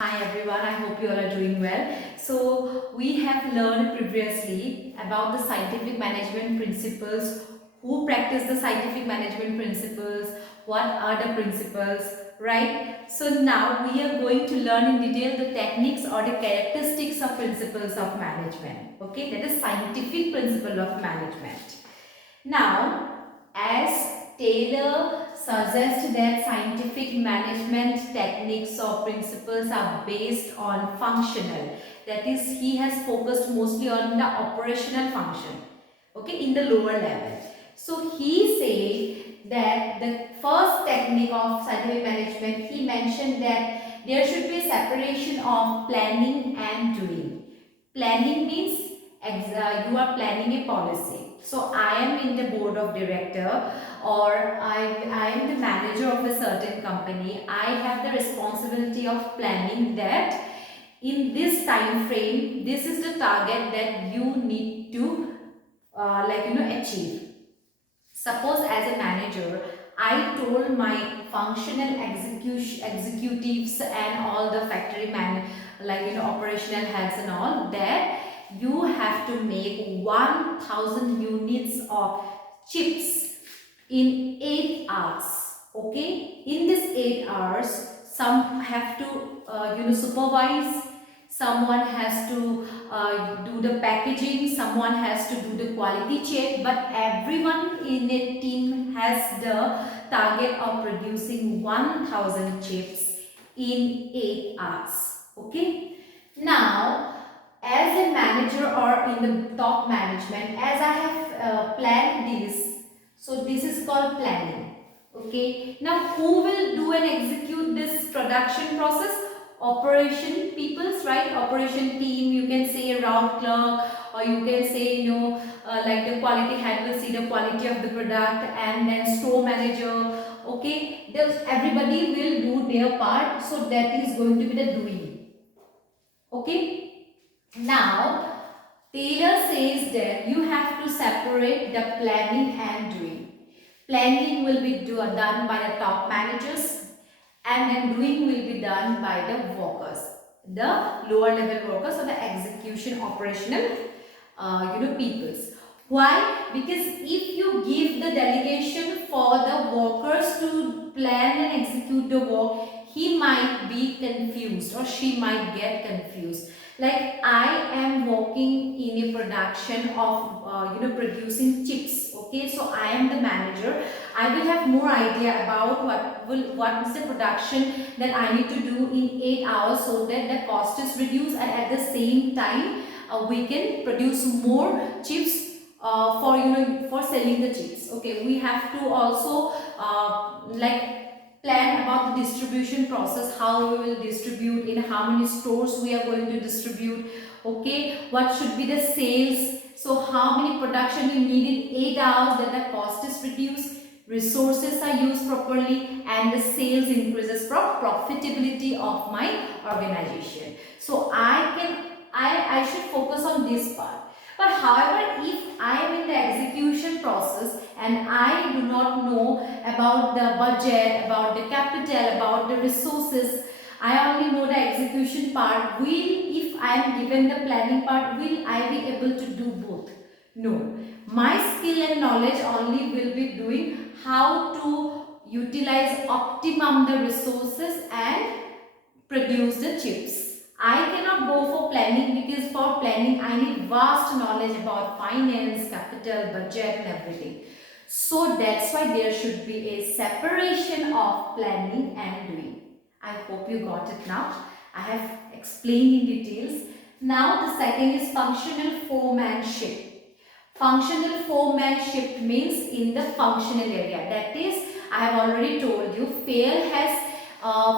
Hi everyone, I hope you all are doing well. So we have learned previously about the scientific management principles, who practice the scientific management principles, what are the principles, right? So now we are going to learn in detail the techniques or the characteristics of principles of management. Okay, that is scientific principle of management. Now, as Taylor suggests that scientific management techniques or principles are based on functional, that is, he has focused mostly on the operational function, okay, in the lower level. So he said that the first technique of scientific management, he mentioned that there should be separation of planning and doing. Planning means you are planning a policy. So I am in the board of director, or I am the manager of a certain company. I have the responsibility of planning that in this time frame, this is the target that you need to achieve. Suppose as a manager, I told my functional executives and all the factory operational heads and all that you have to make 1000 units of chips in 8 hours. Okay, in this 8 hours, some have to supervise, someone has to do the packaging, someone has to do the quality check, but everyone in a team has the target of producing 1000 chips in 8 hours. Okay, now as a manager or in the top management, as I have planned this, so this is called planning. Okay, now who will do and execute this production process? Operation peoples, right? Operation team, you can say a route clerk, or you can say like the quality head will see the quality of the product, and then store manager. Okay, everybody will do their part, so that is going to be the doing. Okay, now Taylor says that you have to separate the planning and doing. Planning will be done by the top managers, and then doing will be done by the workers, the lower level workers, or the execution operational peoples. Why? Because if you give the delegation for the workers to plan and execute the work, he might be confused or she might get confused. Like I am working in a production of producing chips. Okay, so I am the manager. I will have more idea about what is the production that I need to do in 8 hours, so that the cost is reduced, and at the same time we can produce more chips for selling the chips. Okay, we have to also plan about the distribution process, how we will distribute, in how many stores we are going to distribute. Okay, what should be the sales, so how many production you need in 8 hours, that the cost is reduced, resources are used properly, and the sales increases for profitability of my organization. So I should focus on this part. But however, if I am in the execution process and I do not know about the budget, about the capital, about the resources, I only know the execution part, if I am given the planning part, will I be able to do both? No. My skill and knowledge only will be doing how to utilize optimum the resources and produce the chips. I cannot go for planning, because for planning I need vast knowledge about finance, capital, budget and everything. So that's why there should be a separation of planning and doing. I hope you got it now. I have explained in details. Now the second is functional foremanship. Functional foremanship means in the functional area. That is, I have already told you, FAIL has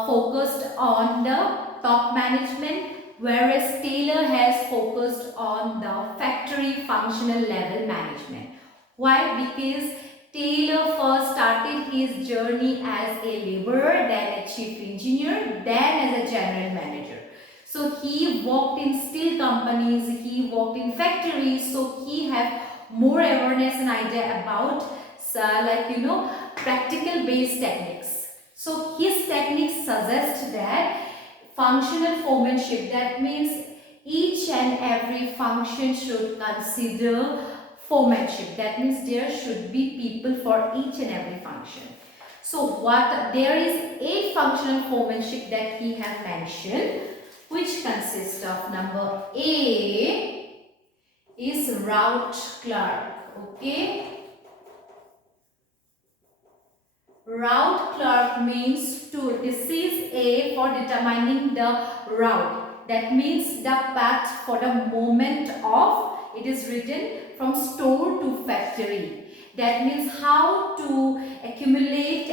focused on the top management, whereas Taylor has focused on the factory functional level management. Why? Because Taylor first started his journey as a laborer, then a chief engineer, then as a general manager. So he worked in steel companies, he worked in factories, so he have more awareness and idea about practical based techniques. So his techniques suggest that Functional foremanship, that means each and every function should consider foremanship. That means there should be people for each and every function. So there is 8 functional foremanship that he has mentioned, which consists of number A is route clerk. Okay. Route clerk means this is A for determining the route. That means the path for the movement of, it is written from store to factory. That means how to accumulate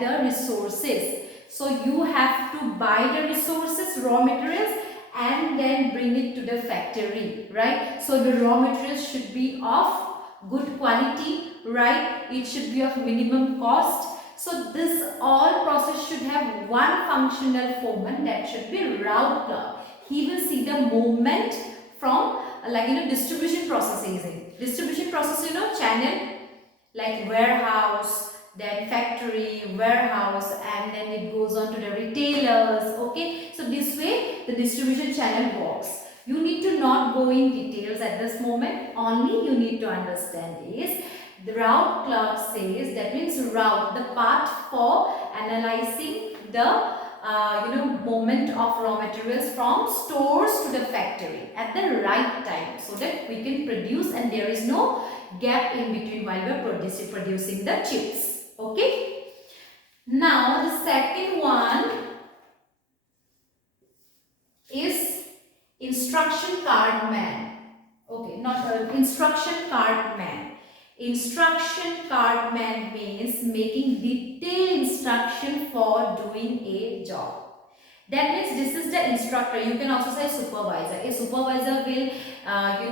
the resources. So you have to buy the resources, raw materials, and then bring it to the factory, right? So the raw materials should be of good quality, right? It should be of minimum cost. So this all process should have one functional foreman, that should be route clerk. He will see the movement from distribution processes. Distribution process, channel like warehouse, then factory, warehouse, and then it goes on to the retailers. Okay, so this way the distribution channel works. You need to not go in details at this moment. Only you need to understand is the route clerk says, that means route, the path for analyzing the movement of raw materials from stores to the factory at the right time, so that we can produce and there is no gap in between while we are producing the chips. Okay. Now the second one is instruction card man. Okay, not instruction card man. Instruction card man means making detailed instruction for doing a job. That means this is the instructor. You can also say supervisor. A supervisor will he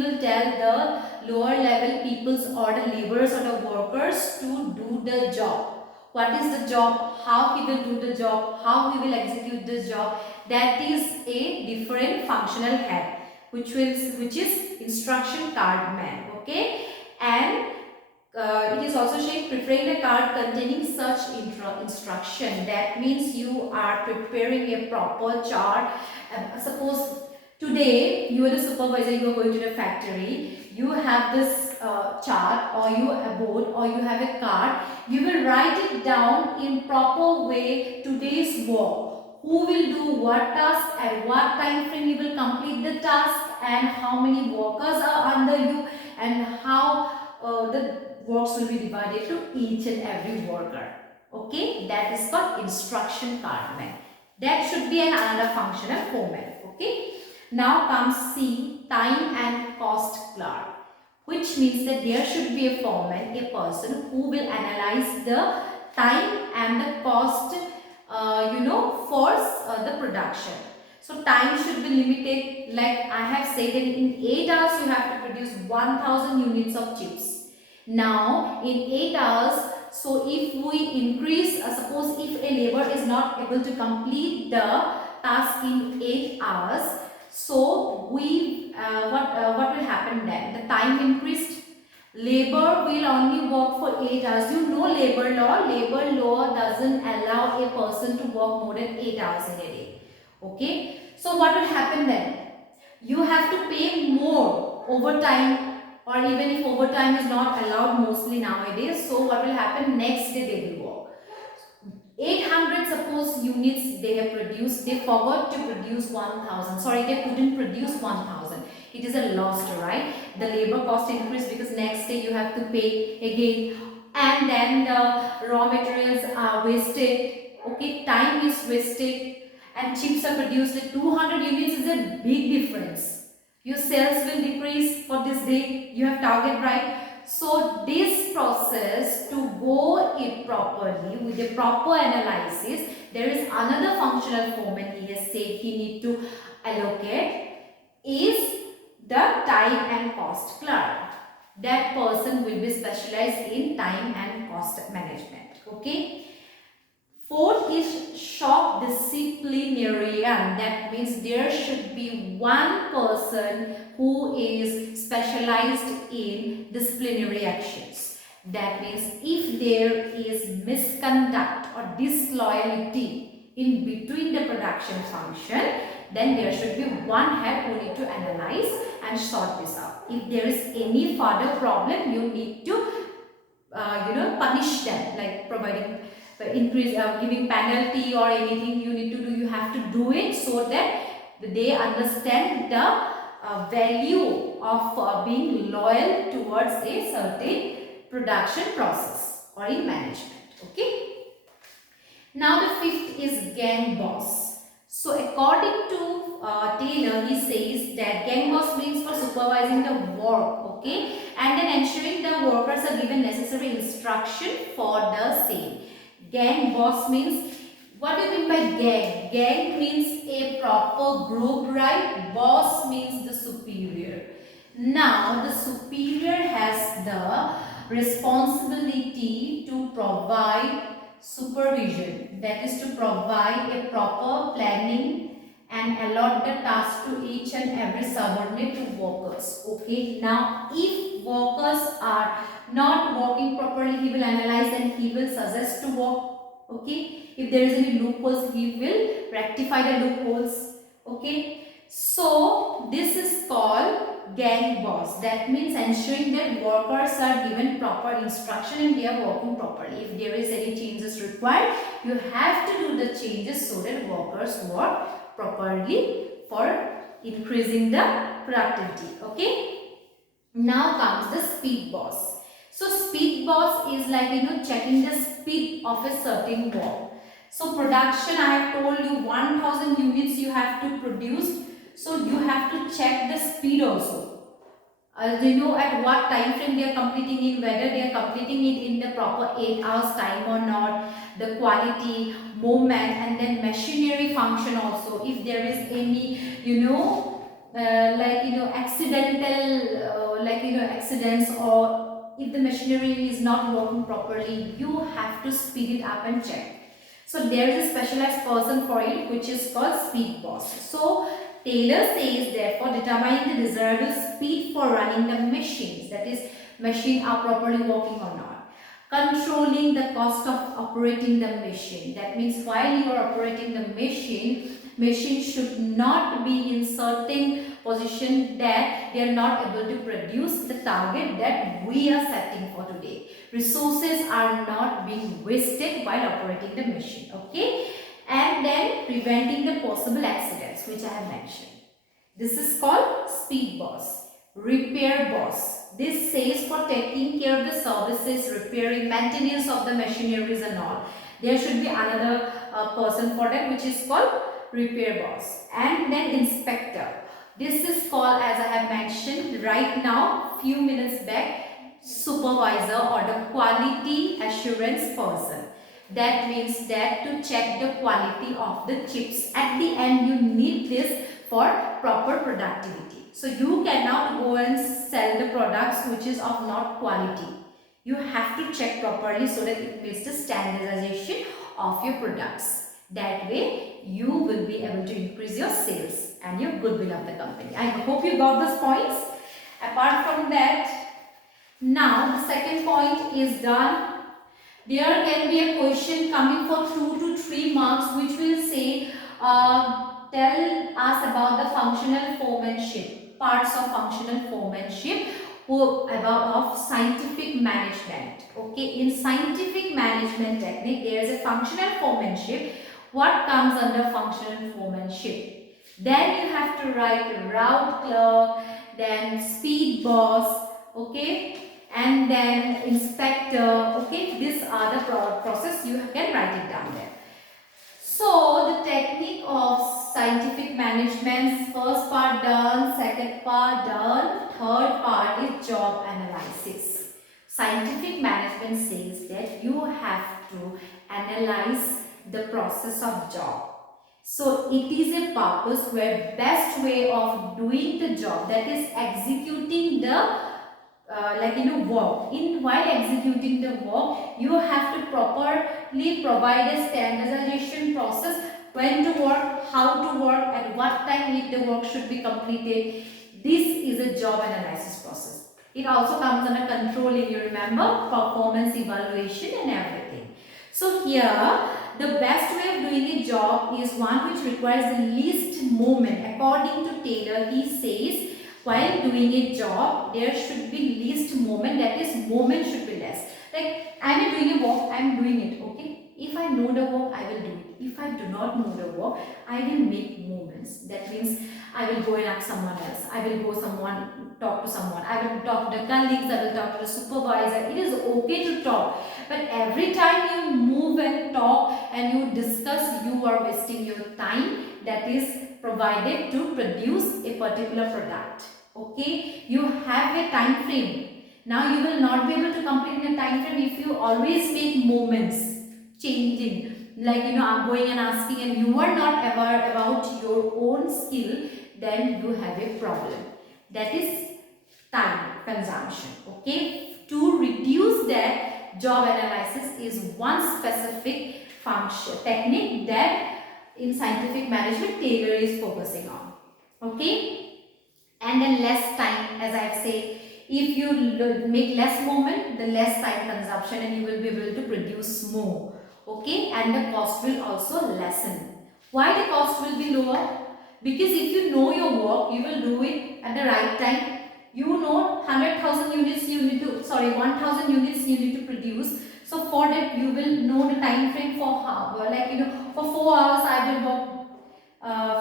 will tell the lower level peoples or the laborers or the workers to do the job. What is the job, how he will do the job, how he will execute this job. That is a different functional head, which is instruction card man. Okay, and it is also showing preparing a card containing such instruction. That means you are preparing a proper chart. Suppose today you are the supervisor, you are going to the factory, you have this chart or a board or you have a card. You will write it down in proper way, today's work, who will do what task and what time frame you will complete the task, and how many workers are under you, and how the works will be divided to each and every worker. Okay, that is called instruction card man. That should be another functional foreman. Okay, now comes C, time and cost clerk, which means that there should be a foreman, a person who will analyze the time and the cost for the production. So time should be limited, like I have said that in 8 hours you have to produce 1000 units of chips. Now in 8 hours, so if we increase, suppose if a labor is not able to complete the task in 8 hours, so we what will happen then? The time increased. Labor will only work for 8 hours. You know labor law. Labor law doesn't allow a person to work more than 8 hours in a day. Okay. So what will happen then? You have to pay more overtime, or even if overtime is not allowed mostly nowadays. So what will happen? Next day they will work. 800 suppose units they have produced, they forgot to produce 1000. Sorry, they couldn't produce 1000. It is a loss, right? The labor cost increase because next day you have to pay again, and then the raw materials are wasted. Okay, time is wasted, and chips are produced. Like 200 units is a big difference. Your sales will decrease for this day. You have target, right? So this process, to go it properly with a proper analysis, there is another functional foreman he has said he need to allocate, is the time and cost clerk. That person will be specialized in time and cost management. Okay. Fourth is shop disciplinarian. That means there should be one person who is specialized in disciplinary actions. That means if there is misconduct or disloyalty in between the production function, then there should be one head who need to analyze and sort this out. If there is any further problem, you need to punish them, like providing giving penalty or anything you need to do. You have to do it so that they understand the value of being loyal towards a certain production process or in management. Okay. Now the fifth is gang boss. So according to Taylor, he says that gang boss means for supervising the work, okay, and then ensuring the workers are given necessary instruction for the same. Gang boss means, what do you mean by gang? Gang means a proper group, right? Boss means the superior. Now the superior has the responsibility to provide supervision, that is to provide a proper planning and allot the task to each and every subordinate to workers. Okay, now if workers are not working properly, he will analyze and he will suggest to work. Okay, if there is any loopholes, he will rectify the loopholes. Okay, so this is called gang boss. That means ensuring that workers are given proper instruction and they are working properly. If there is any changes required, you have to do the changes so that workers work properly for increasing the productivity. Okay. Now comes the speed boss. So speed boss is like checking the speed of a certain work. So production, I have told you 1000 units you have to produce. So you have to check the speed also. At what time frame they are completing in, whether they are completing it in the proper 8 hours time or not, the quality, movement, and then machinery function also. If there is any, accidental, accidents, or if the machinery is not working properly, you have to speed it up and check. So there is a specialized person for it, which is called speed boss. So Taylor says, therefore, determining the desirable speed for running the machines, that is, machine are properly working or not. Controlling the cost of operating the machine. That means while you are operating the machine should not be in certain position that they are not able to produce the target that we are setting for today. Resources are not being wasted while operating the machine. Okay. And then preventing the possible accidents, which I have mentioned. This is called speed boss. Repair boss. This says for taking care of the services, repairing, maintenance of the machineries and all. There should be another person for that, which is called repair boss. And then inspector. This is called, as I have mentioned right now, few minutes back, supervisor or the quality assurance person. That means that to check the quality of the chips. At the end, you need this for proper productivity. So you cannot go and sell the products which is of not quality. You have to check properly so that it meets the standardization of your products. That way, you will be able to increase your sales and your goodwill of the company. I hope you got those points. Apart from that, now the second point is done. There can be a question coming for 2 to 3 marks, which will say, tell us about the functional foremanship, parts of functional foremanship of scientific management. Okay, in scientific management technique, there is a functional foremanship. What comes under functional foremanship? Then you have to write route clerk, then speed boss, okay, and then inspector. Okay, these are the process. You can write it down there. So the technique of scientific management, first part done, second part done, third part is job analysis. Scientific management says that you have to analyze the process of job. So it is a purpose where best way of doing the job, that is executing the work. While executing the work, you have to properly provide a standardization process, when to work, how to work, at what time if the work should be completed. This is a job analysis process. It also comes under controlling, you remember, performance evaluation and everything. So here the best way of doing a job is one which requires the least movement. According to Taylor, he says while doing a job, there should be least movement, that is, movement should be less. Like, I am doing a work, I am doing it, okay? If I know the work, I will do it. If I do not know the work, I will make movements. That means I will go and ask someone else. I will go talk to someone. I will talk to the colleagues. I will talk to the supervisor. It is okay to talk. But every time you move and talk and you discuss, you are wasting your time that is provided to produce a particular product. Okay? You have a time frame. Now you will not be able to complete in a time frame if you always make movements, changing. Like, I'm going and asking and you are not aware about your own skill, then you have a problem. That is time consumption. Okay? To reduce that, job analysis is one specific function technique that in scientific management Taylor is focusing on. Okay? And then less time, as I say, if you make less movement, the less time consumption and you will be able to produce more. Okay, and the cost will also lessen. Why the cost will be lower? Because if you know your work, you will do it at the right time. You know 100,000 units you need to, 1,000 units you need to produce. So for that you will know the time frame for how, for 4 hours I will work.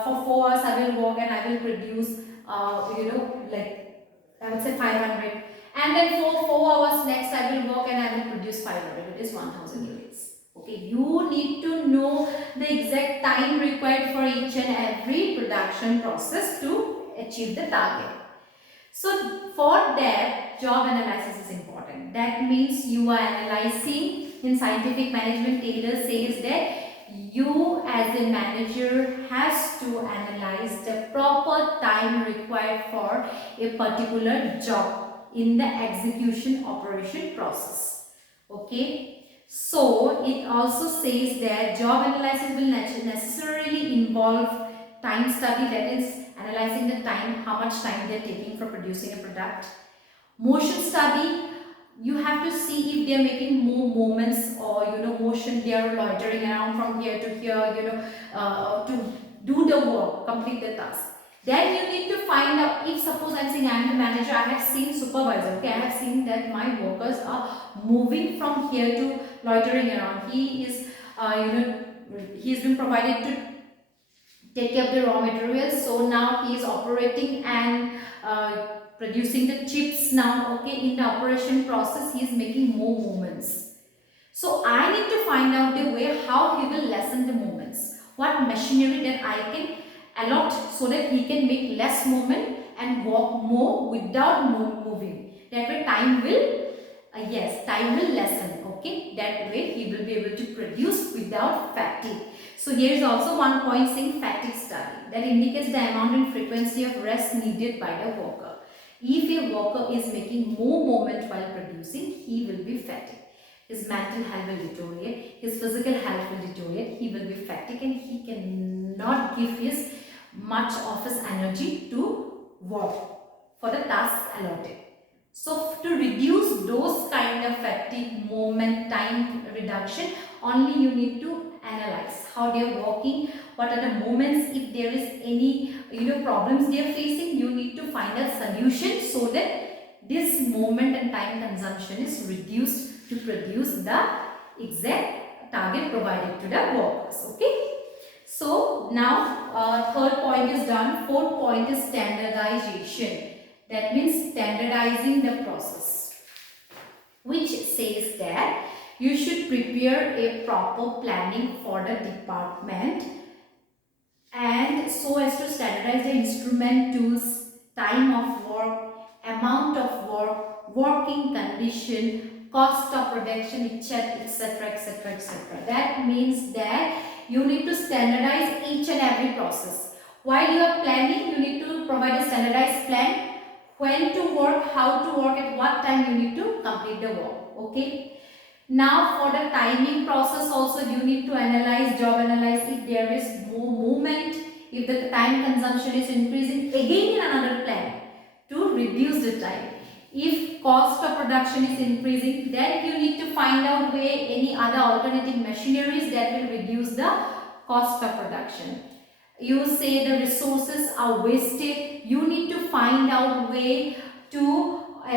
For 4 hours I will work and I will produce, I would say 500. And then for 4 hours next I will work and I will produce 500. It is 1,000 units. Okay, you need to know the exact time required for each and every production process to achieve the target. So for that, job analysis is important. That means you are analyzing. In scientific management, Taylor says that you as a manager has to analyze the proper time required for a particular job in the execution operation process. Okay. So it also says that job analysis will necessarily involve time study, that is analyzing the time, how much time they are taking for producing a product. Motion study, you have to see if they are making more movements or motion, they are loitering around from here to here, to do the work, complete the task. Then you need to find out, if suppose I am saying I am the manager, I have seen supervisor, okay, I have seen that my workers are moving from here to loitering around. He is, he has been provided to take care of the raw materials. So now he is operating and producing the chips now. Okay, in the operation process, he is making more movements. So I need to find out the way how he will lessen the movements. What machinery that I can allot so that he can make less movement and walk more without moving. That way time will, time will lessen. Okay, that way he will be able to produce without fatigue. So here is also one point saying fatigue study that indicates the amount and frequency of rest needed by the worker. If a worker is making more movement while producing, he will be fatigued. His mental health will deteriorate, his physical health will deteriorate, he will be fatigued and he cannot give his much of his energy to work for the task allotted. So to reduce those kind of fatigue, movement, time reduction, only you need to analyze how they are working, what are the moments, if there is any problems they are facing, you need to find a solution so that this moment and time consumption is reduced to produce the exact target provided to the workers. Okay. So now third point is done. Fourth point is standardization. That means standardizing the process, which says that you should prepare a proper planning for the department and so as to standardize the instrument, tools, time of work, amount of work, working condition, cost of production, etc, etc, etc. That means that you need to standardize each and every process. While you are planning, you need to provide a standardized plan. When to work, how to work, at what time you need to complete the work. Okay. Now for the timing process also you need to analyze, job analyze if there is more movement, if the time consumption is increasing, again in another plan to reduce the time. If if cost of production is increasing, then you need to find out where any other alternative machineries that will reduce the cost of production. You say the resources are wasted, you need to find out way to to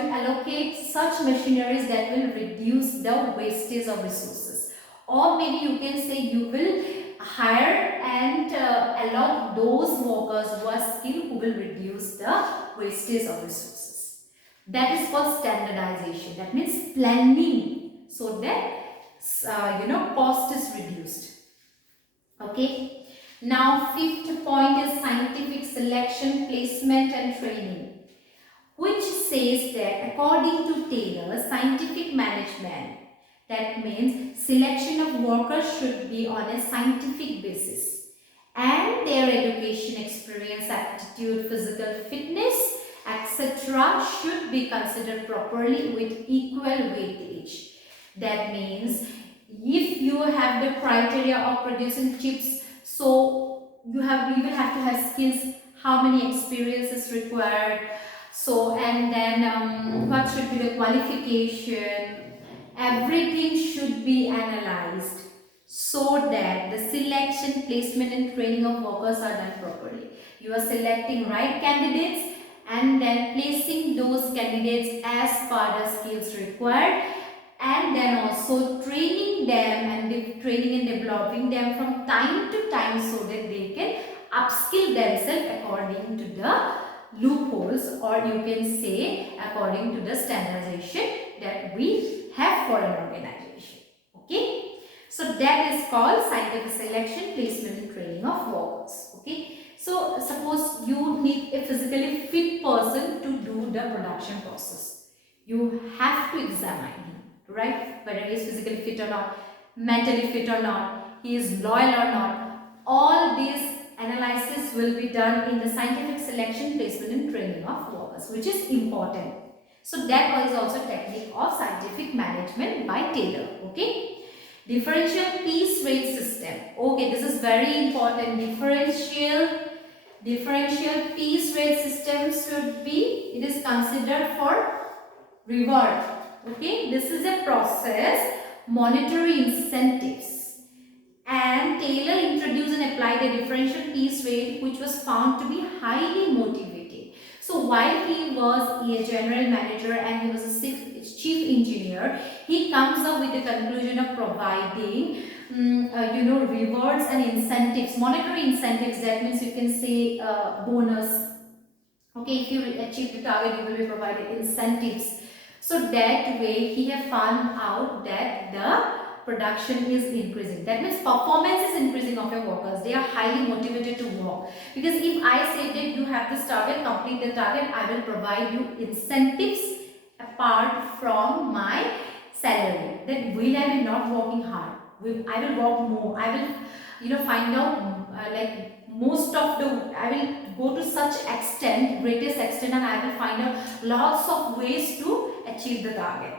allocate such machineries that will reduce the wastage of resources. Or maybe you can say you will hire and allot those workers who are skilled who will reduce the wastage of resources. That is called standardization. That means planning so that cost is reduced. Okay. Now fifth point is scientific selection, placement and training, which says that according to Taylor, scientific management, that means selection of workers should be on a scientific basis and their education, experience, aptitude, physical fitness, etc. should be considered properly with equal weightage. That means if you have the criteria of producing chips, so you will have to have skills, how many experiences required, so and then what should be the qualification, everything should be analyzed so that the selection, placement and training of workers are done properly. You are selecting right candidates and then placing those candidates as per the skills required, and then also training them and training and developing them from time to time so that they can upskill themselves according to the loopholes, or you can say according to the standardization that we have for an organization. Okay, so that is called scientific selection, placement and training of workers. Okay, so suppose you need a physically fit person to do the production process, you have to examine him, right? Whether he is physically fit or not, mentally fit or not, he is loyal or not. All these analysis will be done in the scientific selection, placement and training of workers, which is important. So that is also a technique of scientific management by Taylor. Okay. Differential piece rate system. Okay, this is very important. Differential piece rate system should be, it is considered for reward. Okay, this is a process, monetary incentives, and Taylor introduced and applied a differential piece rate which was found to be highly motivating. So while he was a general manager and he was a chief engineer, he comes up with the conclusion of providing rewards and incentives, monetary incentives. That means you can say bonus. Okay, if you achieve the target, you will be provided incentives. So that way he have found out that the production is increasing. That means performance is increasing of your workers. They are highly motivated to work. Because if I say that you have this target, complete the target, I will provide you incentives apart from my salary. Then will I be not working hard? I will work more. I will find out most of the, I will go to such extent, greatest extent, and I will find out lots of ways to achieve the target,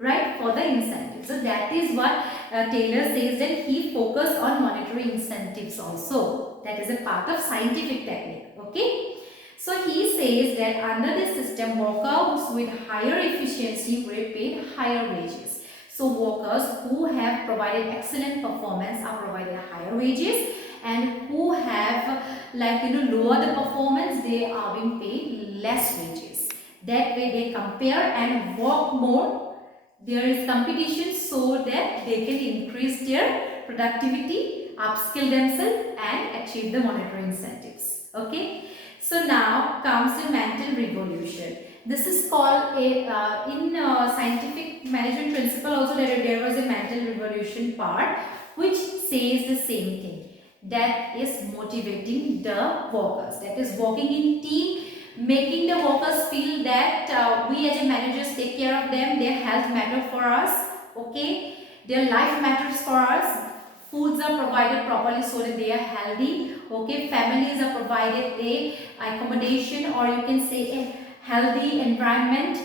right, for the incentive. So that is what Taylor says, that he focused on monetary incentives also. That is a part of scientific technique. Okay. So he says that under this system, workers with higher efficiency were paid higher wages. So workers who have provided excellent performance are provided higher wages, and who have lower the performance, they are being paid less wages. That way they compare and work more. There is competition so that they can increase their productivity, upskill themselves and achieve the monetary incentives. Okay. So now comes the mental revolution. This is called in scientific management principle also there was a mental revolution part which says the same thing. That is motivating the workers. That is working in team, making the workers feel that we as a managers take care of them, their health matters for us, okay, their life matters for us, foods are provided properly so that they are healthy, okay, families are provided a accommodation, or you can say a healthy environment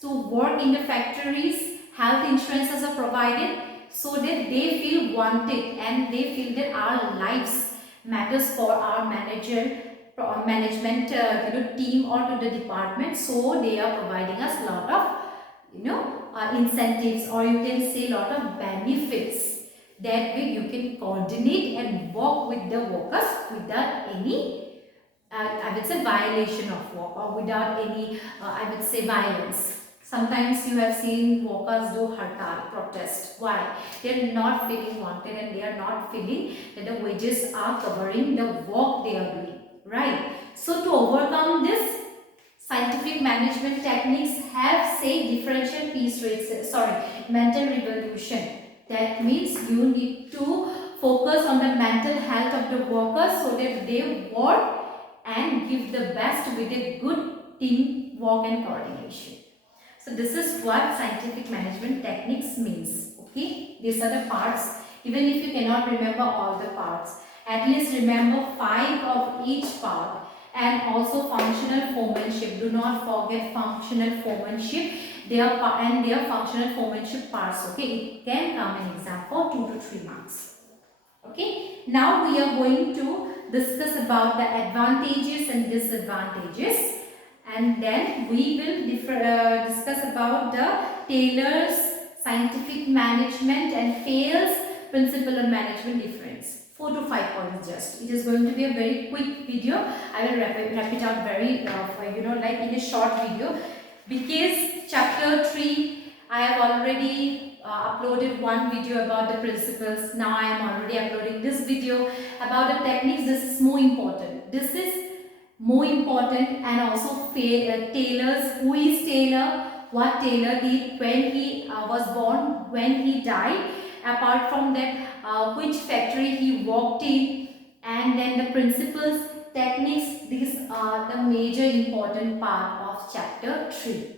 to work in the factories, health insurances are provided so that they feel wanted and they feel that our lives matters for our manager management team or to the department, so they are providing us a lot of incentives, or you can say lot of benefits. That way you can coordinate and work with the workers without any I would say violation of work, or without any I would say violence. Sometimes you have seen workers do hartal, protest. Why? They are not feeling wanted, and they are not feeling that the wages are covering the work they are doing. Right? So to overcome this, scientific management techniques have say differential piece rates, mental revolution. That means you need to focus on the mental health of the workers so that they work and give the best with a good teamwork and coordination. So this is what scientific management techniques means. Okay, these are the parts. Even if you cannot remember all the parts, at least remember 5 of each part. And also functional foremanship. Do not forget functional foremanship. Their functional foremanship parts. Okay, it can come in exam for 2 to 3 marks. Okay, now we are going to discuss about the advantages and disadvantages, and then we will discuss about the Taylor's scientific management and Fayle's principle of management difference. 4 to 5 points just. It is going to be a very quick video. I will wrap it up very like in a short video, because chapter 3 I have already uploaded one video about the principles. Now I am already uploading this video about the techniques. This is more important. This is more important, and also Taylor's, who is Taylor, what Taylor did, when he was born, when he died, apart from that which factory he worked in, and then the principles, techniques. These are the major important part of chapter 3.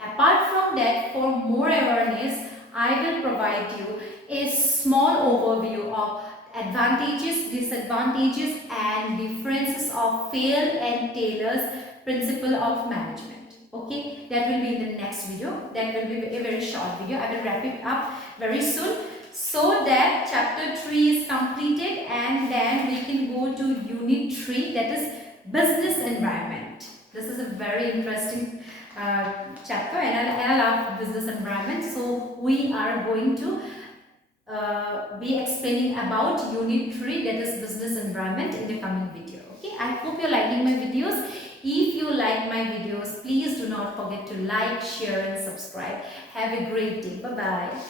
Apart from that, for more awareness, I will provide you a small overview of advantages, disadvantages and differences of Fayle and Taylor's principle of management. Okay, that will be in the next video. That will be a very short video. I will wrap it up very soon, so that chapter 3 is completed, and then we can go to unit 3, that is business environment. This is a very interesting chapter, and I love business environment. So we are going to be explaining about unit 3, that is business environment, in the coming video. Okay, I hope you're liking my videos. If you like my videos, please do not forget to like, share and subscribe. Have a great day. Bye bye.